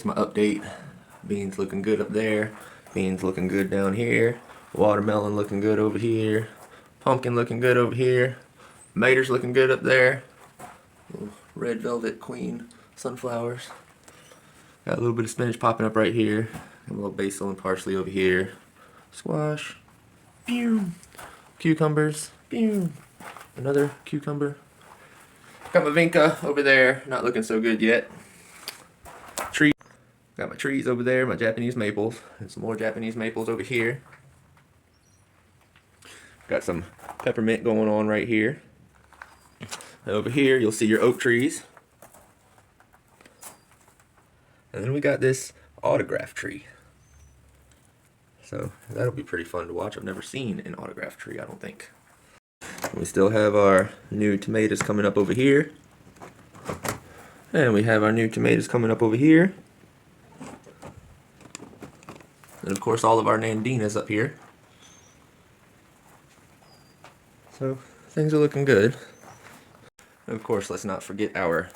There's my update. Beans looking good up there. Beans looking good down here. Watermelon looking good over here. Pumpkin looking good over here. Tomatoes looking good up there. Little red velvet queen sunflowers. Got a little bit of spinach popping up right here. Got a little basil and parsley over here. Squash. Pew. Cucumbers. Pew. Another cucumber. Got my vinca over there. Not looking so good yet. Tree. Got my trees over there, my Japanese maples, and some more Japanese maples over here. Got some peppermint going on right here. Over here, you'll see your oak trees. And then we got this autograph tree. So that'll be pretty fun to watch. I've never seen an autograph tree, I don't think. We still have our new tomatoes coming up over here. And we have our new tomatoes coming up over here. And of course all of our nandinas up here. So things are looking good. And of course let's not forget our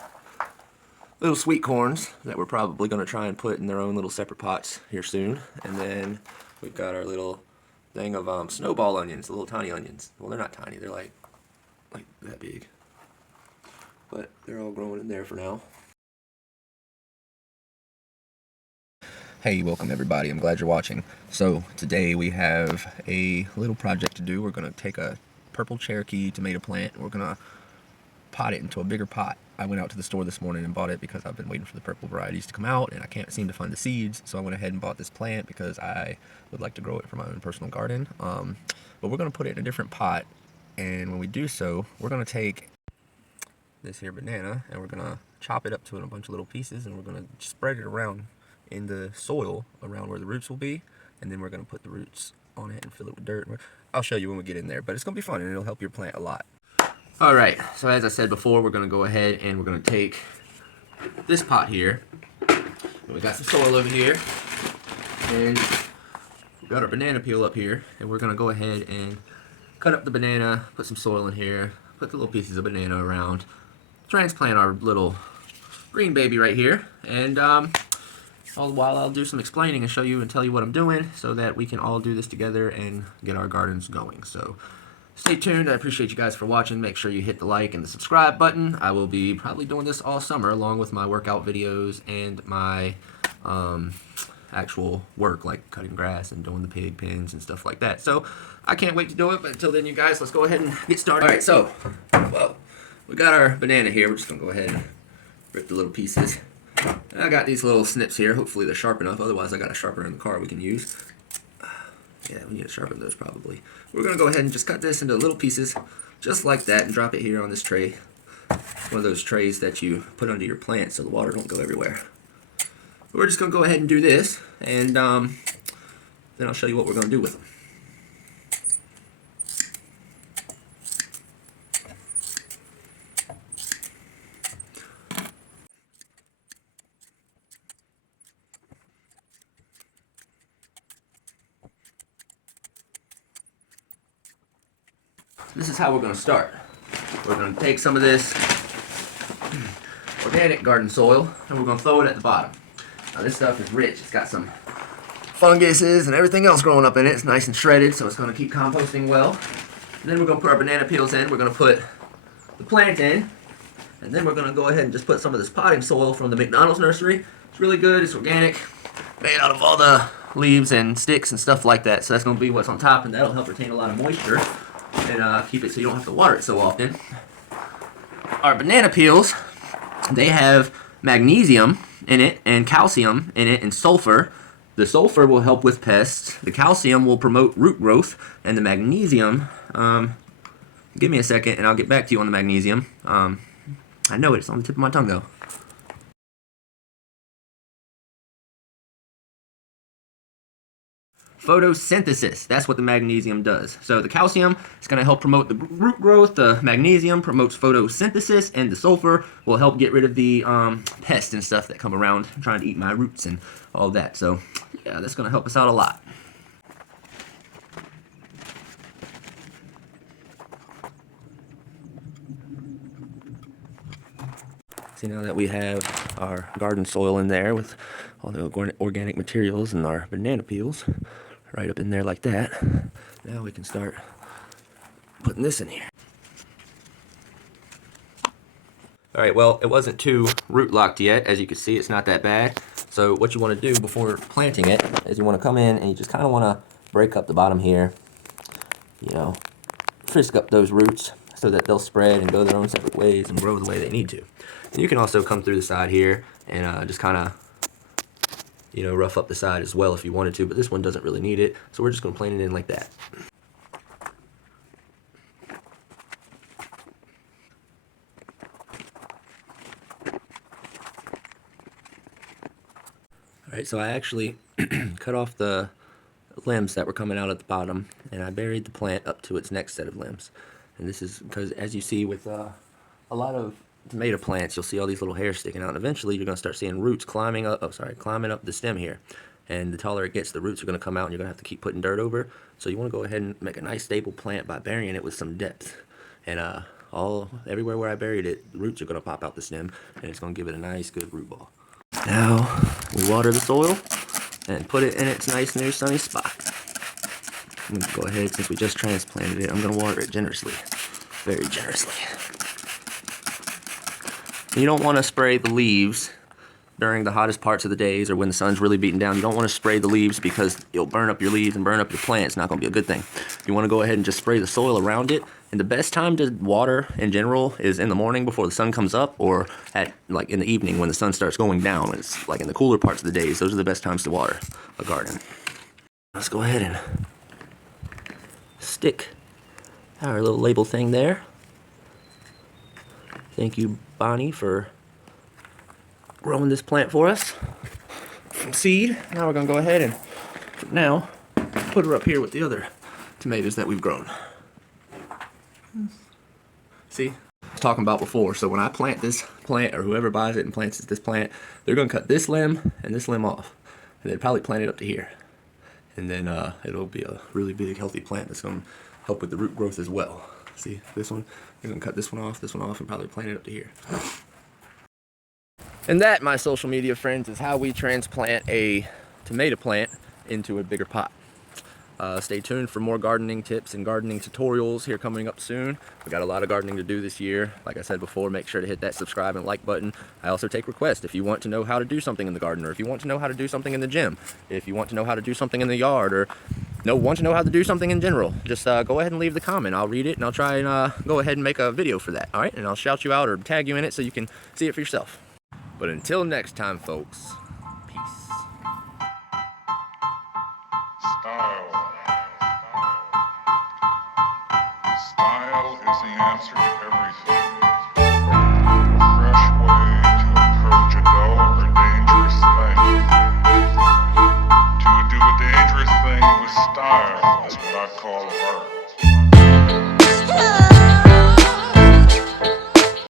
little sweet corns that we're probably going to try and put in their own little separate pots here soon. And then we've got our little thing of snowball onions, the little tiny onions. Well, they're not tiny, they're like that big. But they're all growing in there for now. Hey, welcome everybody. I'm glad you're watching. So today we have a little project to do. We're going to take a purple Cherokee tomato plant. We're going to pot it into a bigger pot. I went out to the store this morning and bought it because I've been waiting for the purple varieties to come out and I can't seem to find the seeds. So I went ahead and bought this plant because I would like to grow it for my own personal garden. But we're going to put it in a different pot. And when we do so, we're going to take this here banana and we're going to chop it up to a bunch of little pieces and we're going to spread it around in the soil around where the roots will be, and then we're going to put the roots on it and fill it with dirt. I'll show you when we get in there, but it's going to be fun and it'll help your plant a lot. Alright, so as I said before, we're going to go ahead and we're going to take this pot here, and we got some soil over here, and we've got our banana peel up here, and we're going to go ahead and cut up the banana, put some soil in here, put the little pieces of banana around, transplant our little green baby right here, and all the while I'll do some explaining and show you and tell you what I'm doing so that we can all do this together and get our gardens going. So stay tuned. I appreciate you guys for watching. Make sure you hit the like and the subscribe button. I will be probably doing this all summer along with my workout videos and my actual work like cutting grass and doing the pig pens and stuff like that. So I can't wait to do it, but until then you guys, let's go ahead and get started. Alright, so we got our banana here. We're just going to go ahead and rip the little pieces. I got these little snips here. Hopefully they're sharp enough. Otherwise, I got a sharpener in the car we can use. Yeah, we need to sharpen those probably. We're going to go ahead and just cut this into little pieces, just like that, and drop it here on this tray. One of those trays that you put under your plant so the water don't go everywhere. We're just going to go ahead and do this, and then I'll show you what we're going to do with them. This is how we're going to start. We're going to take some of this organic garden soil and we're going to throw it at the bottom. Now this stuff is rich. It's got some funguses and everything else growing up in it. It's nice and shredded, so it's going to keep composting well. And then we're going to put our banana peels in. We're going to put the plant in. And then we're going to go ahead and just put some of this potting soil from the McDonald's nursery. It's really good. It's organic. Made out of all the leaves and sticks and stuff like that. So that's going to be what's on top, and that'll help retain a lot of moisture and keep it so you don't have to water it so often. Our banana peels, they have magnesium in it and calcium in it and sulfur. The sulfur will help with pests, the calcium will promote root growth, and the magnesium, give me a second and I'll get back to you on the magnesium. I know it's on the tip of my tongue though. Photosynthesis, that's what the magnesium does. So the calcium is going to help promote the root growth, the magnesium promotes photosynthesis, and the sulfur will help get rid of the pests and stuff that come around trying to eat my roots and all that. So yeah, that's going to help us out a lot. See, now that we have our garden soil in there with all the organic materials and our banana peels right up in there like that, now we can start putting this in here. Alright, well, it wasn't too root locked yet. As you can see, it's not that bad. So what you want to do before planting it is you want to come in and you just kind of want to break up the bottom here. You know, frisk up those roots so that they'll spread and go their own separate ways and grow the way they need to. And you can also come through the side here and just kind of, you know, rough up the side as well if you wanted to, but this one doesn't really need it, so we're just going to plant it in like that. Alright, so I actually cut off the limbs that were coming out at the bottom, and I buried the plant up to its next set of limbs. And this is because, as you see with a lot of tomato plants, you'll see all these little hairs sticking out, and eventually you're going to start seeing roots climbing up, climbing up the stem here. And the taller it gets, the roots are going to come out, and you're going to have to keep putting dirt over. So you want to go ahead and make a nice stable plant by burying it with some depth. And everywhere where I buried it, the roots are going to pop out the stem, and it's going to give it a nice, good root ball. Now we water the soil and put it in its nice new sunny spot. I'm going to go ahead, since we just transplanted it, I'm going to water it generously, very generously. You don't want to spray the leaves during the hottest parts of the days or when the sun's really beating down. You don't want to spray the leaves because you'll burn up your leaves and burn up your plant. It's not going to be a good thing. You want to go ahead and just spray the soil around it. And the best time to water in general is in the morning before the sun comes up, or like in the evening when the sun starts going down. It's like in the cooler parts of the days. Those are the best times to water a garden. Let's go ahead and stick our little label thing there. Thank you, Bonnie, for growing this plant for us from seed. Now we're going to go ahead and, for now, put her up here with the other tomatoes that we've grown. See? I was talking about before, so when I plant this plant, or whoever buys it and plants this plant, they're going to cut this limb and this limb off. And they'd probably plant it up to here. And then it'll be a really big, healthy plant that's going to help with the root growth as well. See, this one, they're going to cut this one off, and probably plant it up to here. And that, my social media friends, is how we transplant a tomato plant into a bigger pot. Stay tuned for more gardening tips and gardening tutorials here coming up soon. We got a lot of gardening to do this year. Like I said before, make sure to hit that subscribe and like button. I also take requests if you want to know how to do something in the garden, or if you want to know how to do something in the gym, if you want to know how to do something in the yard, or want to know how to do something in general. Just go ahead and leave the comment. I'll read it and I'll try and go ahead and make a video for that. All right, and I'll shout you out or tag you in it so you can see it for yourself. But until next time, folks, peace. Style is the answer to everything.